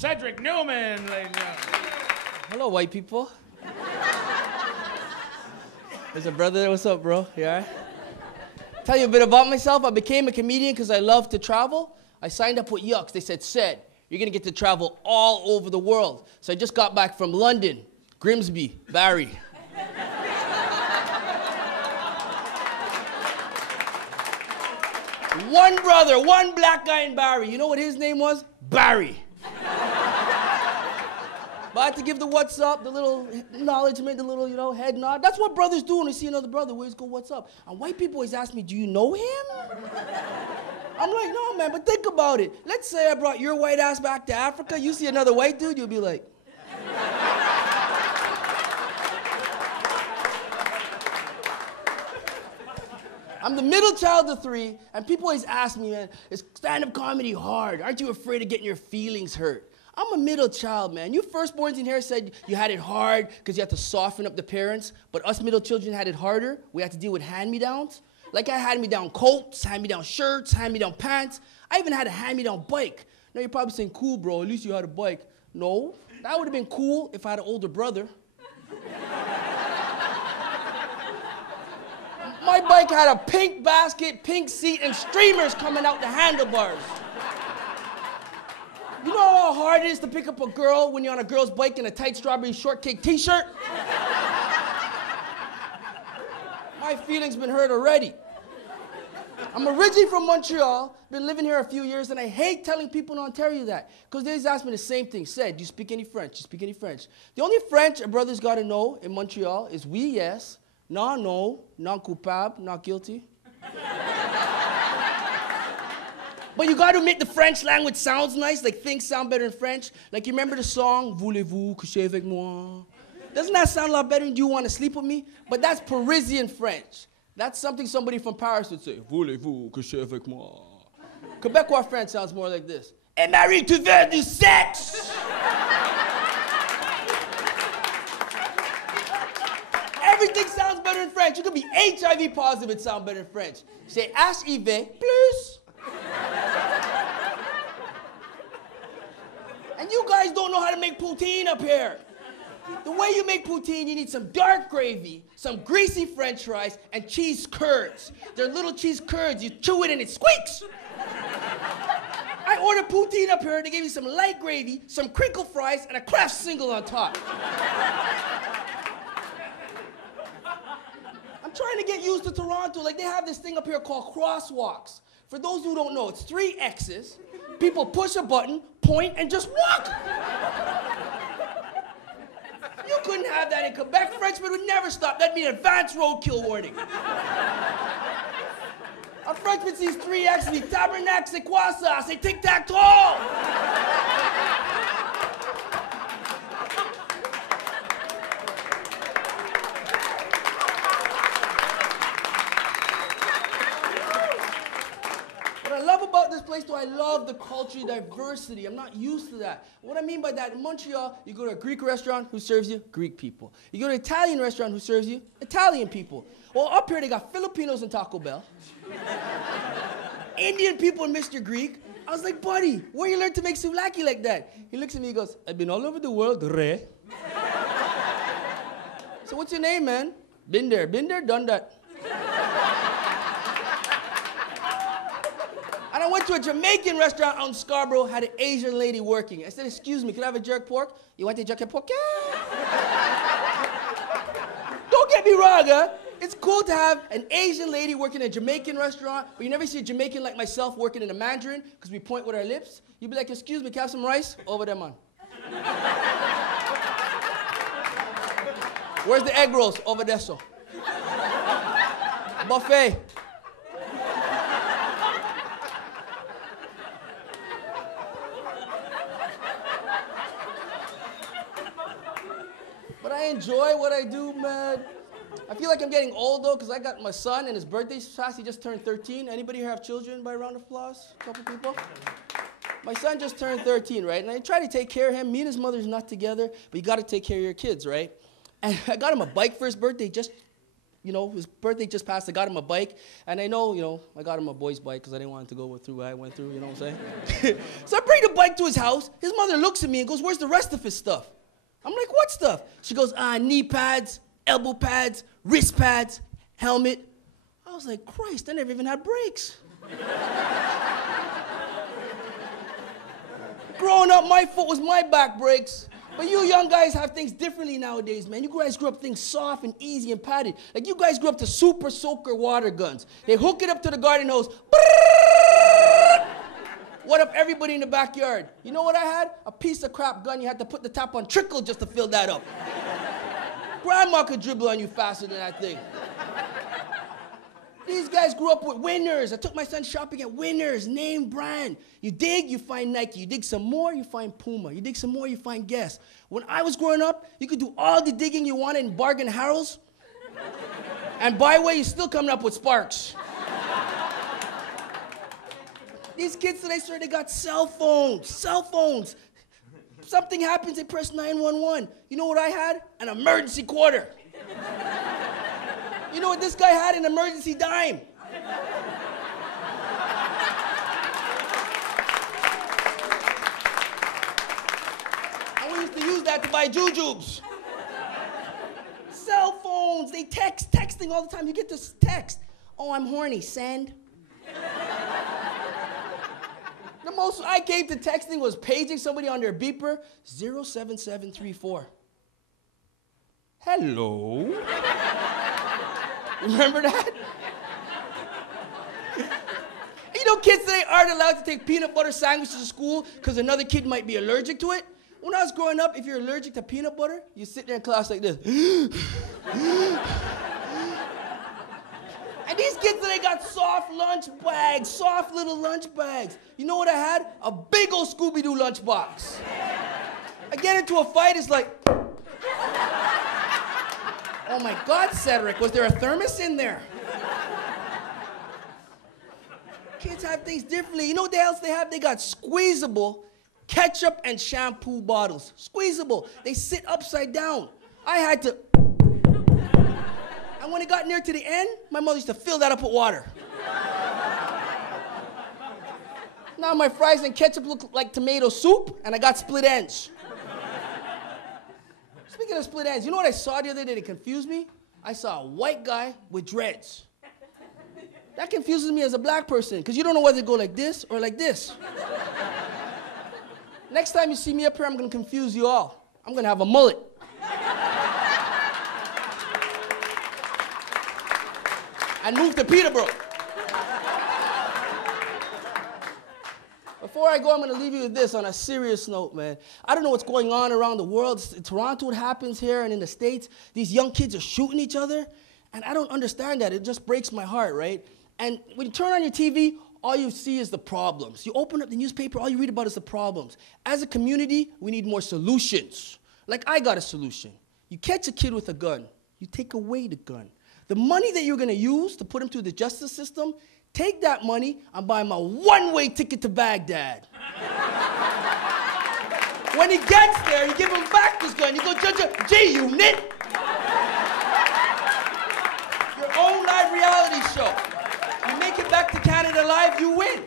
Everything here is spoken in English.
Cedric Newman, ladies and gentlemen. Hello, white people. There's a brother there. What's up, bro? You all right? Tell you a bit about myself. I became a comedian because I love to travel. I signed up with Yucks. They said, Ced, you're going to get to travel all over the world. So I just got back from London, Grimsby, Barry. One brother, one black guy in Barry. You know what his name was? Barry. But I had to give the what's up, the little acknowledgement, the little, head nod. That's what brothers do when they see another brother. Where's go, what's up? And white people always ask me, do you know him? I'm like, no, man, but think about it. Let's say I brought your white ass back to Africa. You see another white dude, you'll be like. I'm the middle child of three, and people always ask me, man, is stand-up comedy hard? Aren't you afraid of getting your feelings hurt? I'm a middle child, man. You firstborns in here said you had it hard because you had to soften up the parents, but us middle children had it harder. We had to deal with hand-me-downs. Like I had hand-me-down coats, hand-me-down shirts, hand-me-down pants. I even had a hand-me-down bike. Now you're probably saying, cool, bro, at least you had a bike. No, that would have been cool if I had an older brother. My bike had a pink basket, pink seat, and streamers coming out the handlebars. You know how hard it is to pick up a girl when you're on a girl's bike in a tight strawberry shortcake t-shirt? My feelings been hurt already. I'm originally from Montreal, been living here a few years, and I hate telling people in Ontario that, because they always ask me the same thing. Said, do you speak any French? Do you speak any French? The only French a brother's got to know in Montreal is oui, yes, non, no, non coupable, not guilty. But you got to make the French language sounds nice, like things sound better in French. Like you remember the song, Voulez-vous coucher avec moi? Doesn't that sound a lot better than Do you want to sleep with me? But that's Parisian French. That's something somebody from Paris would say, Voulez-vous coucher avec moi? Quebecois French sounds more like this. Et Marie, tu veux du sexe? Everything sounds better in French. You could be HIV positive and sound better in French. Say HIV plus. And you guys don't know how to make poutine up here. The way you make poutine, you need some dark gravy, some greasy French fries, and cheese curds. They're little cheese curds. You chew it and it squeaks. I ordered poutine up here. They gave me some light gravy, some crinkle fries, and a Kraft single on top. I'm trying to get used to Toronto. Like, they have this thing up here called crosswalks. For those who don't know, it's 3 X's. People push a button, point, and just walk. You couldn't have that in Quebec. Frenchmen would never stop. That'd be an advanced roadkill warning. A Frenchman sees 3 X's, he tabernacle, c'est quoi ça? C'est tic-tac-toe! This place, though, I love the culture diversity. I'm not used to that. What I mean by that, in Montreal, you go to a Greek restaurant, who serves you? Greek people. You go to an Italian restaurant, who serves you? Italian people. Well, up here, they got Filipinos in Taco Bell. Indian people in Mr. Greek. I was like, buddy, where you learn to make souvlaki like that? He looks at me, he goes, I've been all over the world, re. So what's your name, man? Been there, done that. And I went to a Jamaican restaurant out in Scarborough, had an Asian lady working. I said, excuse me, can I have a jerk pork? You want a jerk pork? Yeah. Don't get me wrong, huh? It's cool to have an Asian lady working in a Jamaican restaurant, but you never see a Jamaican like myself working in a Mandarin, because we point with our lips. You'd be like, excuse me, can I have some rice? Over there, man. Where's the egg rolls? Over there, so. Buffet. But I enjoy what I do, man. I feel like I'm getting old, though, because I got my son and his birthday's fast. He just turned 13. Anybody here have children by a round of applause? A couple people? My son just turned 13, right? And I try to take care of him. Me and his mother's not together, but you got to take care of your kids, right? And I got him a bike for his birthday just his birthday just passed. I got him a bike. And I know, I got him a boy's bike because I didn't want him to go through what I went through, you know what I'm saying? So I bring the bike to his house. His mother looks at me and goes, where's the rest of his stuff? I'm like, what stuff? She goes, knee pads, elbow pads, wrist pads, helmet. I was like, Christ, I never even had brakes. Growing up, my foot was my back brakes. But you young guys have things differently nowadays, man. You guys grew up things soft and easy and padded. Like you guys grew up to super soaker water guns. They hook it up to the garden hose. What up everybody in the backyard? You know what I had? A piece of crap gun. You had to put the tap on trickle just to fill that up. Grandma could dribble on you faster than that thing. These guys grew up with Winners. I took my son shopping at Winners, name brand. You dig, you find Nike. You dig some more, you find Puma. You dig some more, you find Guess. When I was growing up, you could do all the digging you wanted in Bargain Harrells. And by the way, you're still coming up with Sparks. These kids today, sir, they got cell phones. Cell phones. Something happens, they press 911. You know what I had? An emergency quarter. You know what this guy had? An emergency dime. And we used to use that to buy jujubes. Cell phones, they texting all the time. You get this text. Oh, I'm horny, send. The most I came to texting was paging somebody on their beeper, 07734. Hello? Remember that? You know, kids today aren't allowed to take peanut butter sandwiches to school because another kid might be allergic to it. When I was growing up, if you're allergic to peanut butter, you sit there in class like this. And these kids today got soft lunch bags, soft little lunch bags. You know what I had? A big old Scooby-Doo lunchbox. I get into a fight, it's like, oh my God, Cedric, was there a thermos in there? Kids have things differently. You know what else they have? They got squeezable ketchup and shampoo bottles. Squeezable. They sit upside down. I had to. And when it got near to the end, my mother used to fill that up with water. Now my fries and ketchup look like tomato soup, and I got split ends. Speaking of split ends, you know what I saw the other day that confused me? I saw a white guy with dreads. That confuses me as a black person, because you don't know whether to go like this or like this. Next time you see me up here, I'm going to confuse you all. I'm going to have a mullet. And move to Peterborough. Before I go, I'm going to leave you with this on a serious note, man. I don't know what's going on around the world. In Toronto, it happens here, and in the States, these young kids are shooting each other, and I don't understand that. It just breaks my heart, right? And when you turn on your TV, all you see is the problems. You open up the newspaper, all you read about is the problems. As a community, we need more solutions. Like I got a solution. You catch a kid with a gun, you take away the gun. The money that you're gonna use to put him through the justice system, take that money and buy him a one-way ticket to Baghdad. When he gets there, you give him back his gun. You go, G-Unit. Your own live reality show. You make it back to Canada alive, you win.